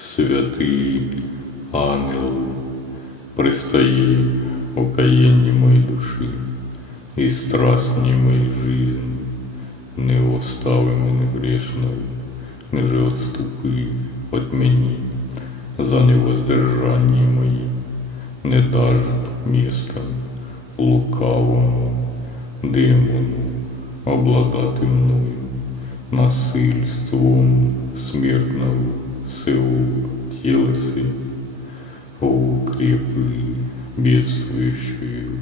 Святый ангел, предстоит окаянні моей душі і страстні моей жизни, не остави мене грешною, ниже отступи от мені за невоздержання мої, не даж міста лукавому демону обладати мною, насильством смертного силу телеси, укрепи бедствующую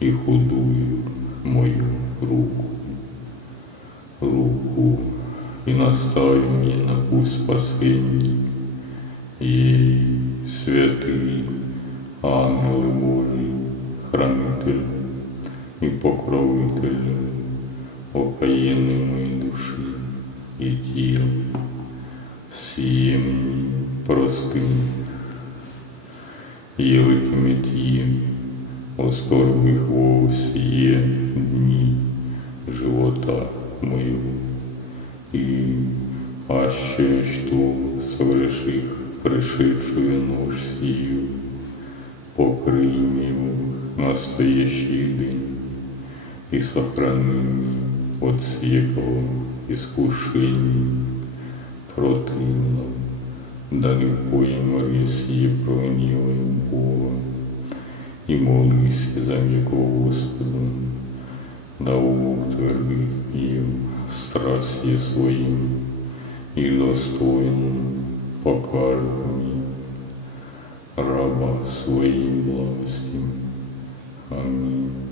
и худую мою руку и наставь меня на путь спасения. Ей святый ангелы Божий, хранитель и покровитель окаянной моей души и тела, всем простым, великими тем, оскорбих во все дни живота моего, и аще что соверших пришедшую ночь сию, покрый его настоящий день и сохрани меня от всякого искушения противного, да не поймали сие прогневаем Бога, и молись за него Господу, да утвердит им страстью своим, и достойно покажет мне раба своей власти. Аминь.